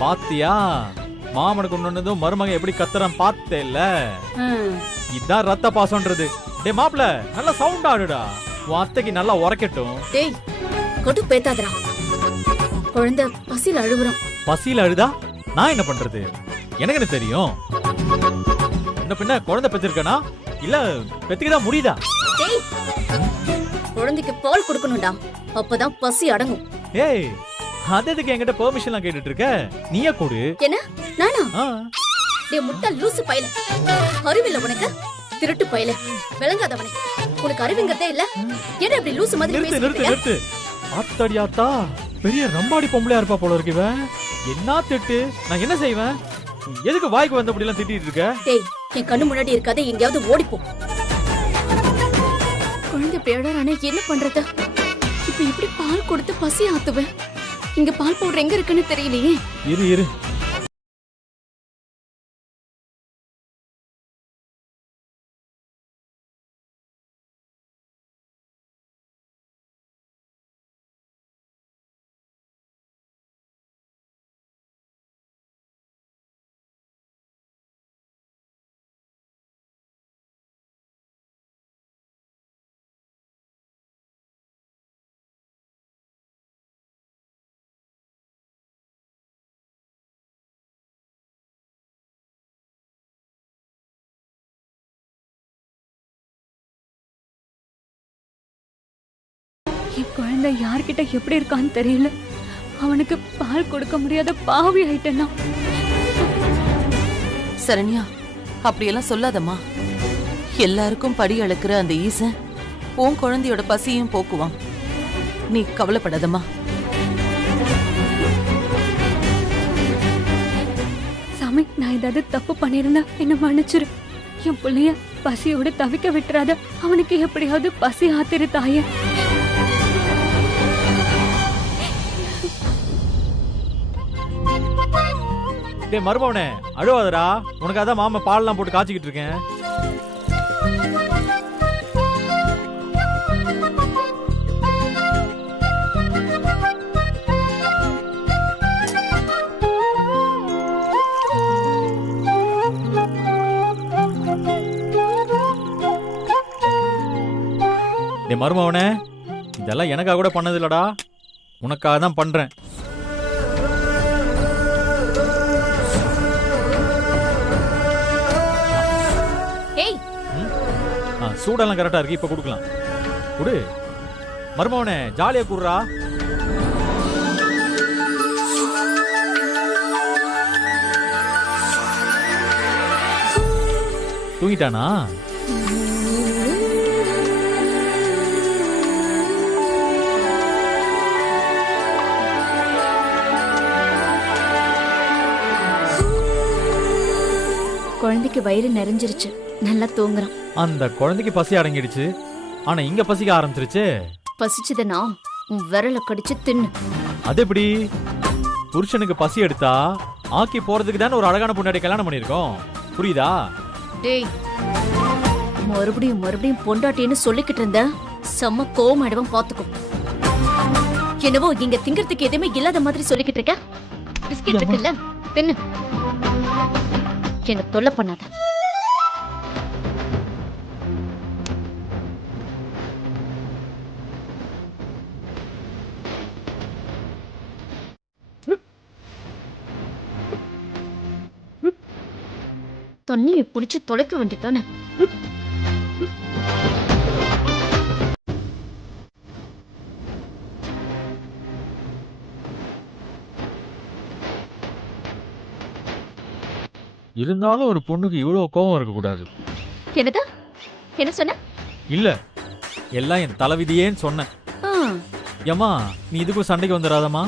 பாத்தியா மாமனுக்கு ஒண்ணுனதும் மருமகன் எப்படி கத்துறான் பார்த்தே இல்ல. இதான் ரத்த பாசம்ன்றது. டேய் மாப்ள நல்லா சவுண்ட் ஆடுடா. உன் அத்தைக்கு நல்லா உரைக்கட்டும். டேய் கொட்டு பேத்தாதடா. குழந்தை பசியில அழுகுறான். பசியில அழுதா நான் என்ன பண்றது? எனக்கு என்ன தெரியும்? என்ன பின்ன குழந்தை பெத்திருக்கனா இல்ல பெத்துக்கதான் முடியுதா? டேய் குழந்தைக்கு பால் கொடுக்கணும்டா. அப்பதான் பசி அடங்கும். ஏய் அதுக்கு என்கிட்ட பெர்மிஷன்லாம் கேட்டுட்டு இருக்க? நீயே கொடு. என்ன நானா? டேய் முட்டை லூசு பையல. அறிவில்ல உனக்கு? திருட்டு பையல. விளங்காதவனே. உனக்கு அறிவுங்கதே இல்ல. என்ன இப்படி லூசு மாதிரி பேசிட்டு இருக்க? நிறுத்து. ஆத்தடியாத்தா பெரிய ரம்பாடி பொம்பளையா இருப்பா போல இருக்கு இவ. என்ன திட்டு? நான் என்ன செய்வேன்? எதுக்கு வாய்க்கு வந்தபடி எல்லாம் திட்டிட்டு இருக்க? டேய் என் கண்ணு முன்னாடி இருக்காதே, எங்கயாவது ஓடிப்போ. குழந்தை பேடறானே என்ன பண்றது? இப்ப இப்படி பால் கொடுத்து பசி ஆத்துவேன். இங்க பால் பவுடர் எங்க இருக்குன்னு தெரியலையே. இரு என் குழந்தை யார்கிட்ட எப்படி இருக்கான்னு தெரியல. அவனுக்கு பால் கொடுக்க முடியாத பாவி ஆயிட்டேன்னா. சரண்யா அப்படியெல்லாம் சொல்லாதம்மா. எல்லாருக்கும் படி அளக்குற அந்த ஈசன் உன் குழந்தையோட பசியும் போக்குவான். நீ கவலைப்படாதம்மா. சாமி நான் ஏதாவது தப்பு பண்ணிருந்தா என்ன மன்னிச்சிரு. என் பிள்ளைய பசியோட தவிக்க விட்டுறாத. அவனுக்கு எப்படியாவது பசி ஆத்திரு தாயே. டேய் மருமவனே அழுவாதடா. உனக்கு அதான் மாமா பால்லாம் போட்டு காய்ச்சிக்கிட்டு இருக்கேன். டேய் மருமவனே இதெல்லாம் எனக்காக கூட பண்ணது இல்லடா, உனக்காக தான் பண்றேன். சூடெல்லாம் கரெக்டா இருக்கு. இப்ப குடுக்கலாம். குடு மருமவனே, ஜாலியா குடுறா. தூங்கிட்டானா? குழந்தைக்கு வயிறு நிறைஞ்சிருச்சு, நல்லா தூங்குறான். அந்த குழந்தைக்கு பசி அடங்கிடுச்சு, ஆனா இங்க பசிக்க ஆரம்பிச்சிருச்சு. பசிச்சதுனா உன் விரல கடிச்சு தின்னு. அது எப்படி? புருஷனுக்கு பசி எடுத்தா ஆக்கி போறதுக்கு தானே ஒரு அழகான பொண்ணாடி கல்யாணம் பண்ணிருக்கோம், புரியுதா? டேய் மறுபடியும் மறுபடியும் பொண்டாட்டின்னு சொல்லிக்கிட்டு இருந்த செம்ம கோவமாயிடுவான் பாத்துக்கும். என்னவோ இங்க திங்கறதுக்கு எதுவுமே இல்லாத மாதிரி சொல்லிக்கிட்டு இருக்க. பிஸ்கெட் இருக்குல்ல, தின்னு. என்ன தொல்லை பண்ணாத. தண்ணியை புடிச்சு தொலைக்க வேண்டியதானே. இருந்தாலும் ஒரு பொண்ணுக்கு இவ்வளவு கோபம் இருக்க கூடாது. என்னதா? என்ன சொன்ன? இல்ல, எல்லாம் என் தலைவிதியேன்னு சொன்னேன். ஏமா நீ இதுக்கும் சண்டைக்கு வந்துடாதம்மா.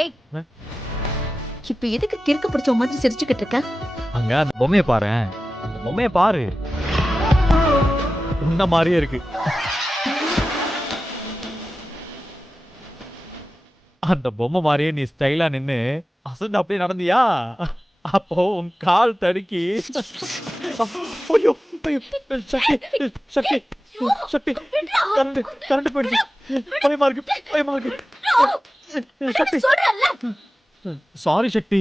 ஏய் இப்ப எதுக்கு கிறுக்க பிடிச்ச மாதிரி சிரிச்சுக்கிட்டு இருக்க? அங்க அந்த பொம்மையை பாரு, அந்த பொம்மையை பாரு, உன்ன மாதிரியே இருக்கு. அந்த பொம்மை மாதிரியே நீ ஸ்டைலா நின்னு அசந்து அப்படியே நடந்தியா, அப்போ உன் கால் தடுக்கி ஐயோ ஐயோ சக்தி சக்தி சக்தி கரண்ட் கரண்ட் போயிடுச்சு. பயமா இருக்கு பயமா இருக்கு. சக்தி சாரி சக்தி,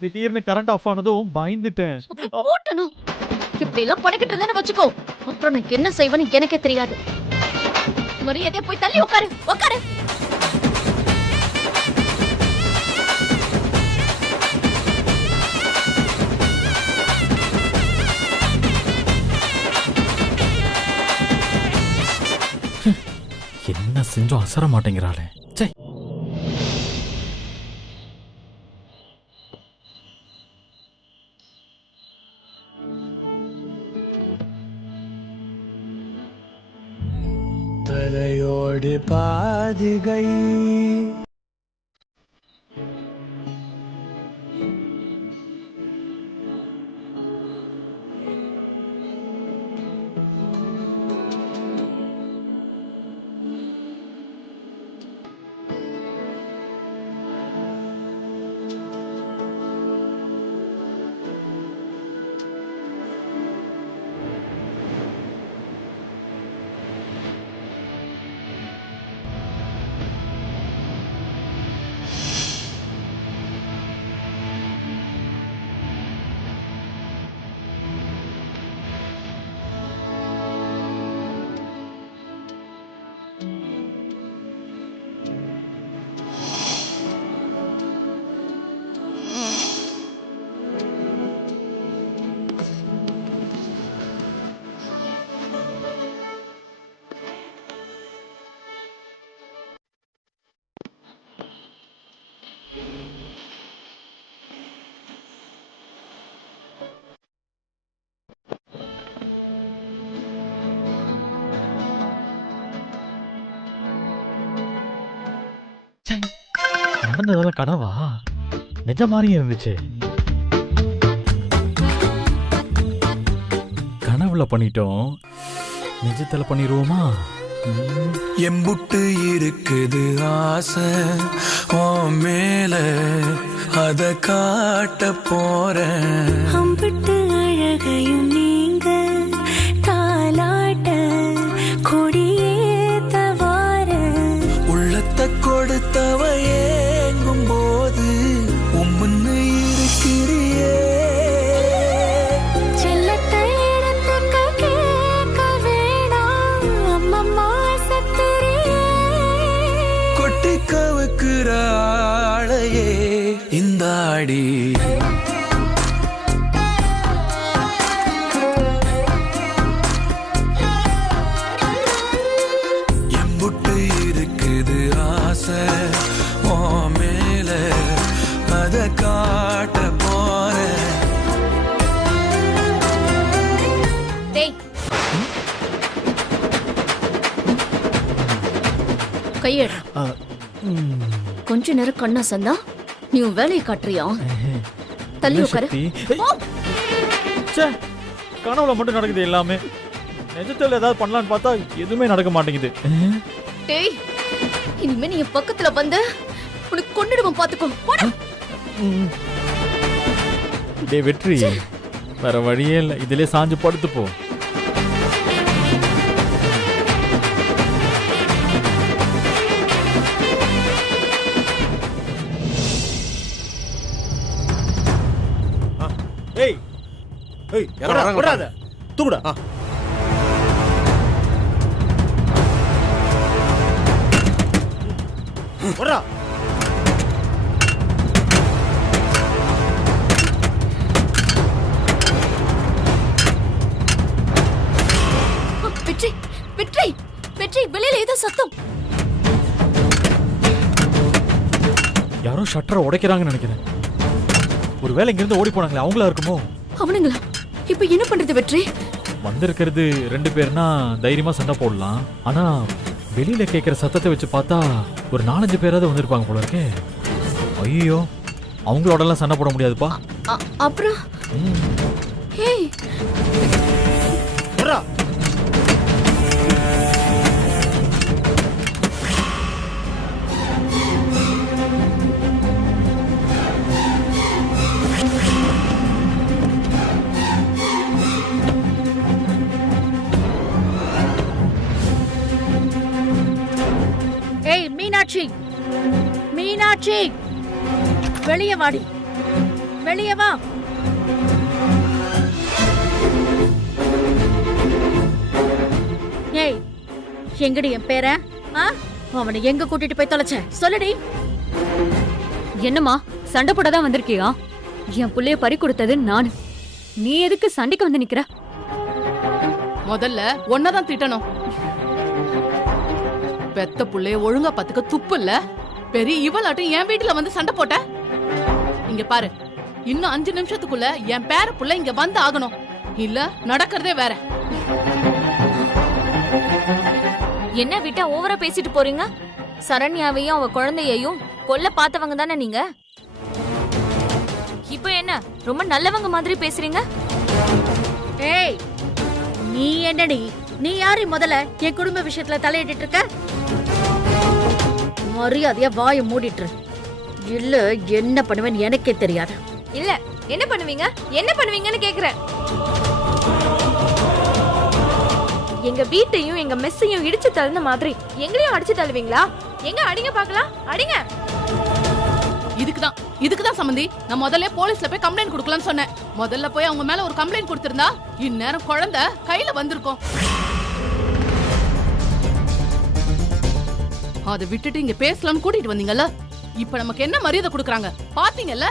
திடீர்னு கரண்ட் ஆஃப் ஆனதும் பயந்துட்டேன். போட்டணும். இப்படி எல்லாம் படுக்கிட்டு இருந்தேன்னு வச்சுக்கோ, அப்புறம் எனக்கு என்ன செய்வேன்னு எனக்கே தெரியாது. மரியாதையா போய் தள்ளி உட்காரு உட்காரு. என்ன செஞ்சோம் அசர மாட்டேங்கிறாளே. சே தலையோடு பாதுகை நடந்ததெல்லாம் கனவா? நிஜ மாதிரியே இருந்துச்சு. கனவுல பண்ணிட்டோம், நிஜத்துல பண்ணிடுவோமா? எம்புட்டு இருக்குது ஆசை உன் மேல, அத காட்ட போறேன். அம்பிட்டு அழகையும் நீங்க தாலாட்ட கொடியேத்த வார, உள்ளத்தை கொடுத்தவ ஏங்கும் போது உம்முன்னு இருக்கிறியே. செல்லத்தை இடத்துக்கு கேட்க வேணாம், அம்மம்மா சத்திரியே. கொட்டி கவுக்குற ஆளையே இந்த ஆடி. எம்புட்டு இருக்குது ஆசை உன் மேல, அத காட்ட போறேன். டேய் கையெடு. கொஞ்ச நேரம் கண்ணா சந்தா, நீ உன் வேலையை காட்டுறியா? தள்ளி உட்காரு. போ. ச்சே, கனவுல மட்டும் நடக்குது எல்லாமே. நிஜத்துல ஏதாவது பண்ணலான்னு பார்த்தா எதுவுமே நடக்க மாட்டேங்குது. டேய் இனிமே நீ என் பக்கத்துல வந்து உனக்கு கொன்னுடுவோம் பாத்துக்கோ. போடா. டேய் வெற்றி, வேற வழியே இல்லை, இதிலே சாஞ்சு படுத்து போ. ஏய் ஏய் யாரோ வராங்க, தூக்குடா. வரா. வெற்றி வெற்றி வெற்றி, வெளியில ஏதோ சத்தம். யாரோ ஷட்டரை உடைக்கிறாங்கன்னு நினைக்கிறேன். ஒருவேளை இங்கிருந்து ஓடி போனாங்களே, அவங்களா இருக்குமோ? அவனுங்களா? இப்ப என்ன பண்றது வெற்றி? வந்திருக்கிறது 2 பேர்னா தைரியமா சண்டை போடலாம். ஆனா வெளியில கேட்கிற சத்தத்தை வச்சு பார்த்தா ஒரு 4-5 பேராவது வந்திருப்பாங்க போல இருக்கே. ஐயோ, அவங்களோடலாம் சண்டை போட முடியாதுப்பா. அப்புறம் ஏய் விட்றா. ஏய் மீனாட்சி, மீனாட்சி வெளியே வாடி, வெளியே வா. ஏய் எங்கடி என் பேரன்? அவனை எங்க கூட்டிட்டு போய் தொலைச்ச சொல்லுடி. என்னம்மா சண்டை போட தான் வந்திருக்கியா? என் புள்ளைய பறி கொடுத்தது நானு. நீ எதுக்கு சண்டைக்கு வந்து நிக்கிற? முதல்ல ஒன்னதான் திட்டணும். பெத்த புள்ளைய ஒழுங்கா பத்துக்க துப்பு இல்ல. பெரிய இவளாட்டும் என் வீட்டுல வந்து சண்டை போட்ட. இங்க பாரு, இன்னும் 5 நிமிஷத்துக்குள்ள என் பேர புள்ள இங்க வந்து ஆகணும். இல்ல நடக்கிறதே வேற. என்ன விட்டா ஓவரா பேசிட்டு போறீங்க? சரண்யாவையும் அவ குழந்தையையும் கொல்ல பார்த்தவங்க தானே நீங்க. இப்போ என்ன ரொம்ப நல்லவங்க மாதிரி பேசுறீங்க? ஏய் நீ என்னடி, நீ யாரு முதல்ல என் குடும்ப விஷயத்துல தலையிட்டு இருக்க? மரியாதையா வாயை மூடிட்டு இல்ல என்ன பண்ணுவேன்னு எனக்கே தெரியாது. இல்ல என்ன பண்ணுவீங்க, என்ன பண்ணுவீங்கன்னு கேக்குறேன். எங்க வீட்டையும் எங்க மெஸ்ஸையும் இடிச்சு தள்ளுன மாதிரி எங்களையும் அடிச்சு தள்ளுவீங்களா? எங்க அடிங்க பாக்கலாம், அடிங்க. இதுக்குதான் சம்பந்தி நான் முதல்ல போலீஸ்ல போய் கம்ப்ளைண்ட் கொடுக்கலாம்னு சொன்னேன். முதல்ல போய் அவங்க மேல ஒரு கம்ப்ளைண்ட் கொடுத்திருந்தா இந்நேரம் குழந்தை கையில வந்திருக்கும். அதை விட்டுட்டு இங்க பேசலாம்னு கூட்டிட்டு வந்தீங்கல்ல, இப்ப நமக்கு என்ன மரியாதை கொடுக்கறாங்க பாத்தீங்கல்ல?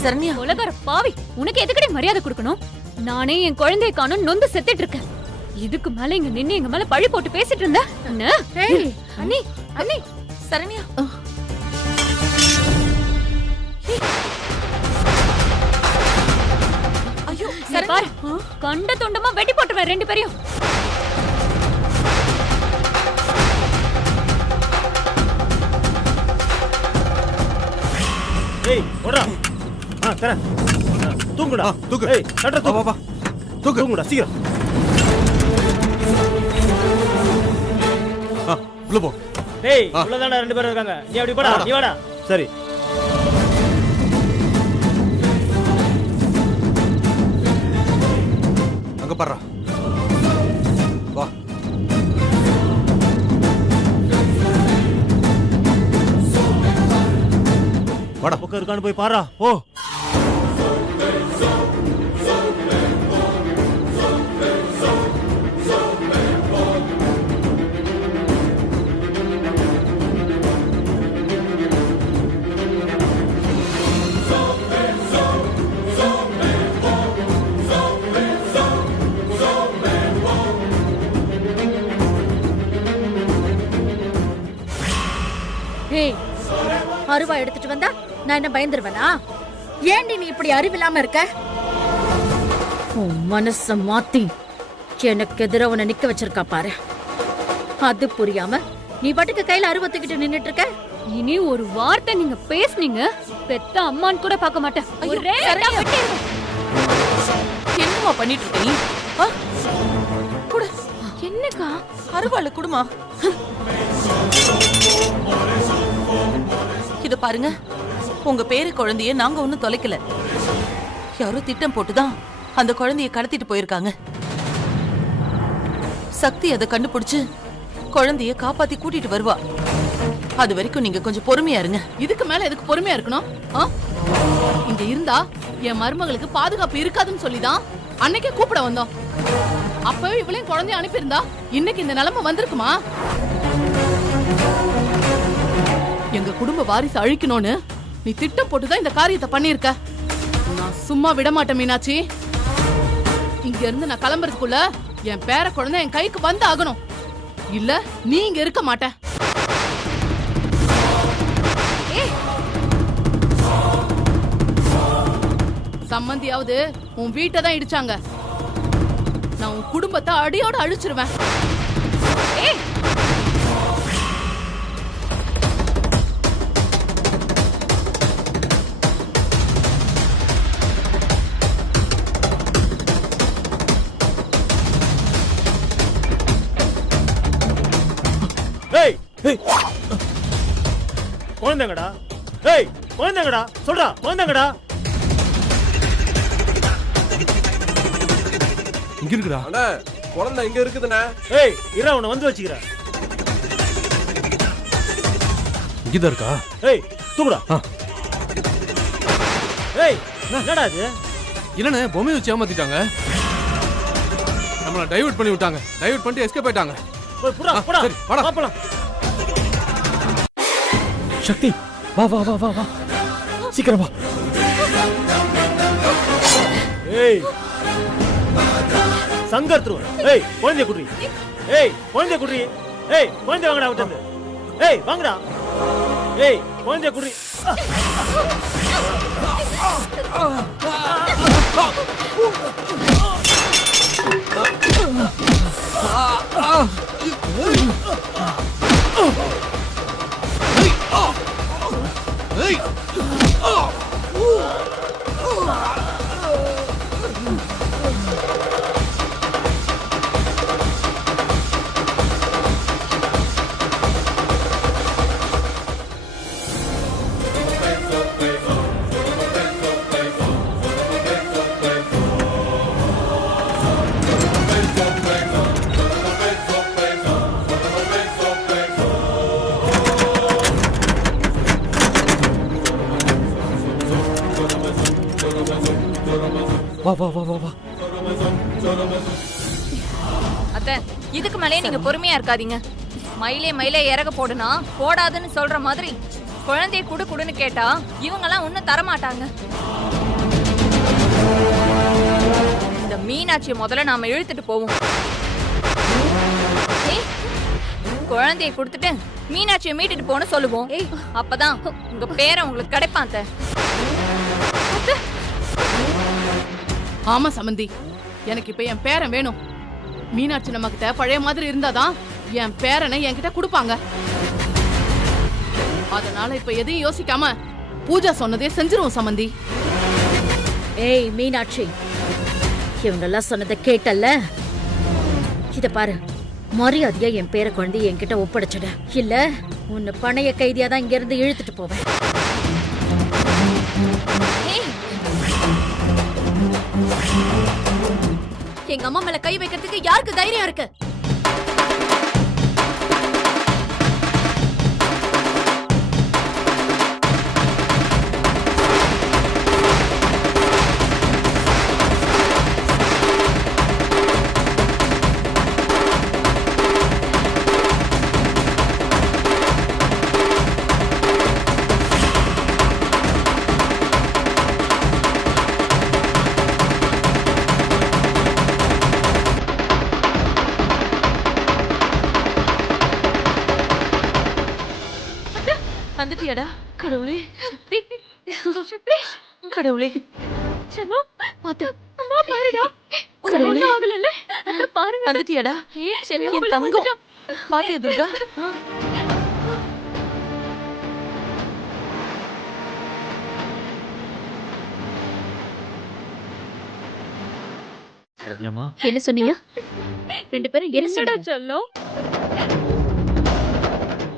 சரண்யா, உலகர பாவி, உனக்கு எதுக்கடி மரியாதை கொடுக்கணும்? நானே என் குழந்தைய காணும் நொந்து செத்துட்டு இருக்கேன். இதுக்கு மேல இங்க நின்னு எங்க மேல பழி போட்டு பேசிட்டு இருந்த ஏய் அண்ணி, அண்ணி, சரண்யா. ஐயோ பாரு, கண்ட தொண்டமா வெட்டி போட்டுவேன் 2 பேரையும். ஏய் ஓடா. தரேன். தூங்குடா. தூக்கு. ஏய் சட்டை தூக்கு. வா தூக்கு. தூங்குடா சீக்கிரம். உள்ள போ. டேய் உள்ளதான 2 பேர் இருக்காங்க. நீ அப்படி போடா. நீ வாடா. சரி. அங்க பாறா. வா. வாடா. பக்கம் இருக்கான்னு போய் பாரா. போ. ஏய் அருவா எடுத்துட்டு வந்தா நான் என்ன பயந்துருவேனா? ஏண்டி நீ இப்படி அறிவில்லாம இருக்க? உன் மனச மாத்தி எனக்கு எதிர உன்னை நிக்க வச்சிருக்கா பாரு. அது புரியாம நீ பாட்டுக்கு கையில அருவா தூக்கிட்டு நின்னுட்டு இருக்க. இனி ஒரு வார்த்தை நீங்க பேசுனீங்க, பெத்த அம்மான்னு கூட பார்க்க மாட்டேன். ஒரே அடி வெட்டிடுவேன். என்னம்மா பண்ணிட்டு இருக்க நீ? குடு. என்னக்கா? அருவாளு குடுமா. இத பாருங்க, உங்க பேரு குழந்தைய நாங்க ஒண்ணும் தொலைக்கல. யாரோ திட்டம் போட்டுதான் அந்த குழந்தைய கடத்திட்டு போயிருக்காங்க. சக்தி அதை கண்டுபிடிச்சு குழந்தைய காப்பாத்தி கூட்டிட்டு வருவா. அது வரைக்கும் நீங்க கொஞ்சம் பொறுமையா இருங்க. இதுக்கு மேல எதுக்கு பொறுமையா இருக்கணும்? இங்க இருந்தா என் மருமகளுக்கு பாதுகாப்பு இருக்காதுன்னு சொல்லிதான் அன்னைக்கே கூப்பிட வந்தோம். அப்பவே இவளையும் குழந்தைய அனுப்பியிருந்தா இன்னைக்கு இந்த நிலைமை வந்திருக்குமா? எங்க குடும்ப வாரிசு அழிக்கணும்னு நீ திட்டம் போட்டுதான் இந்த காரியத்தை பண்ணிருக்க. நான் சும்மா விட மாட்டேன் மீனாட்சி. இங்க இருந்து நான் கிளம்புறதுக்குள்ள என் பேர குழந்தை என் கைக்கு வந்து ஆகணும். இல்ல நீ இங்க இருக்க மாட்ட. சம்மந்தியாவது உன் வீட்டை தான் இடிச்சாங்க. நான் உன் குடும்பத்தை அடியோட அழிச்சிருவேன். குழந்தைங்கடா. ஏய் குழந்தைங்கடா, சொல்றா குழந்தைங்கடா. இங்க இருக்குடா. அண்ணா குழந்தை இங்க இருக்குதுண்ணே. ஏய் இரா உன்னை வந்து வச்சுக்கிறேன். இங்கதான் இருக்கா? ஏய் தூக்குடா. ஏய் என்னடா இது? இல்லண்ணே, பொம்மையை வச்சு ஏமாத்திட்டாங்க. நம்மள டைவர்ட் பண்ணி விட்டாங்க. டைவர்ட் பண்ணிட்டு எஸ்கேப் ஆயிட்டாங்க. போய் புறா போடா. சரி, வாடா. போலாம். சக்தி வா வா வா வா வா சீக்கிரம் வா. ஏய் சங்கர் துரு. ஏய் குழந்தை குடி. ஏய் குழந்தை குடி. ஏய் குழந்தை வாங்கடா விட்டு. ஏய் வாங்கடா. ஏய் குழந்தை குடி. வா வா வா வா வா. அத்தை, இதுக்கு மேலே நீங்க பொறுமையா இருக்காதீங்க. மயிலே இறக போடுனா போடாதுன்னு சொல்ற மாதிரி குழந்தைய குடுன்னு கேட்டா இவங்கெல்லாம் ஒன்னும் தரமாட்டாங்க. இந்த மீனாட்சியை முதல்ல நாம இழுத்துட்டு போவோம். குழந்தைய கொடுத்துட்டு மீனாட்சியை மீட்டுட்டு போன்னு சொல்லுவோம். அப்பதான் உங்க பேரை உங்களுக்கு கிடைப்பான். அத்தை, ஆமா சமந்தி, எனக்கு இப்ப என் பேரன் வேணும். மீனாட்சி நமக்கிட்ட பழைய மாதிரி இருந்தாதான் என் பேரனை என்கிட்ட கொடுப்பாங்க. அதனால இப்ப எதையும் யோசிக்காம பூஜா சொன்னதே செஞ்சிருவோம் சமந்தி. ஏய் மீனாட்சி, இவங்கெல்லாம் சொன்னதை கேட்டல்ல? இத பாரு, மரியாதையா என் பேர குழந்தைய என்கிட்ட ஒப்படைச்சிட. இல்ல உன்னை பணைய கைதியா தான் இங்க இருந்து இழுத்துட்டு போவேன். எங்க அம்மா மேல கை வைக்கிறதுக்கு யாருக்கு தைரியம் இருக்கு? வந்துட்டியாடா? கடவுளே, கடவுளே, வந்துட்டியாடா? என் தங்கம், பாத்தியா துர்கா? என்ன சொன்னீங்க? ரெண்டு பேரும் என்னடா சொல்லும்?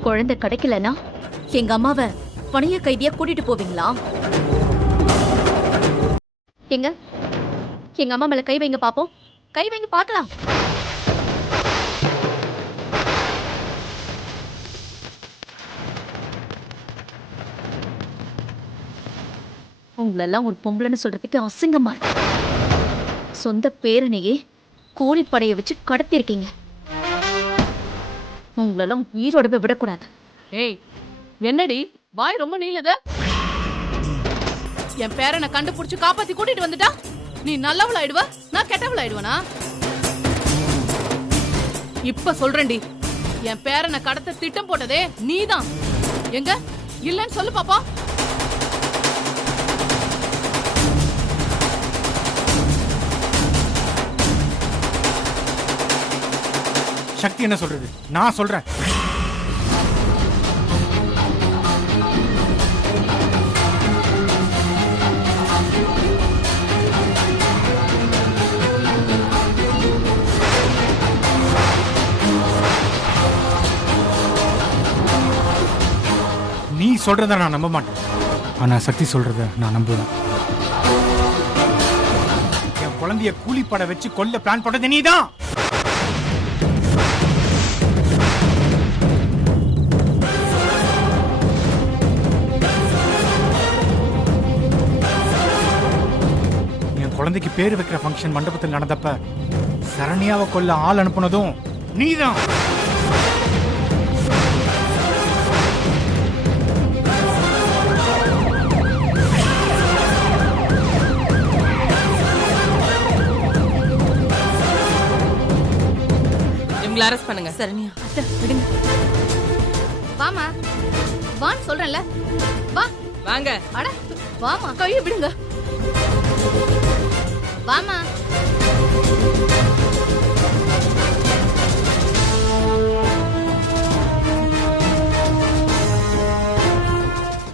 குழந்தை கிடைக்கலனா எங்க அம்மாவை பணைய கைதியா கூட்டிட்டு போவீங்களா? எங்க எங்க அம்மா மேல கை வைங்க பாப்போம். கை வைங்க பார்க்கலாம். உங்களெல்லாம் ஒரு பொம்பளைன்னு சொல்றதுக்கு அசிங்கமா இருக்கு. சொந்த பேரனையே கூலிப்படைய வச்சு கடத்திருக்கீங்க. உங்களெல்லாம் உயிரோட விடக்கூடாது. ஏய் என்னடி வாய் ரொம்ப நீளத? என் பேரனை கண்டுபிடிச்சு காப்பாத்தி கூட்டிட்டு வந்துட்டா நீ நல்லவள ஆயிடுவ, நான் கெட்டவள ஆயிடுவனா? இப்ப சொல்றேன்டி, என் பேரனை கடத்த திட்டம் போட்டதே நீதான். எங்க இல்லன்னு சொல்லு பாப்பா. சக்தி என்ன சொல்றது? நான் சொல்றேன். நீ சொல்றத நான் நம்ப மாட்டேன், ஆனா சக்தி சொல்றத நான் நம்புவேன். என் குழந்தைய கூலிப்பட வச்சு கொல்ல பிளான் போட்டது நீதான். குழந்தைக்கு பேர் வைக்கிற ஃபங்க்ஷன் மண்டபத்தில் நடந்தப்ப சரண்யாவை கொல்ல ஆள் அனுப்புனதும் நீதான். இவங்களை அரெஸ்ட் பண்ணுங்க. சரண்யா அத்தை விடுங்க. வாமா வான்னு சொல்றேன்ல, வா. வாங்க. அட வாமா, கையை விடுங்க. வாமா.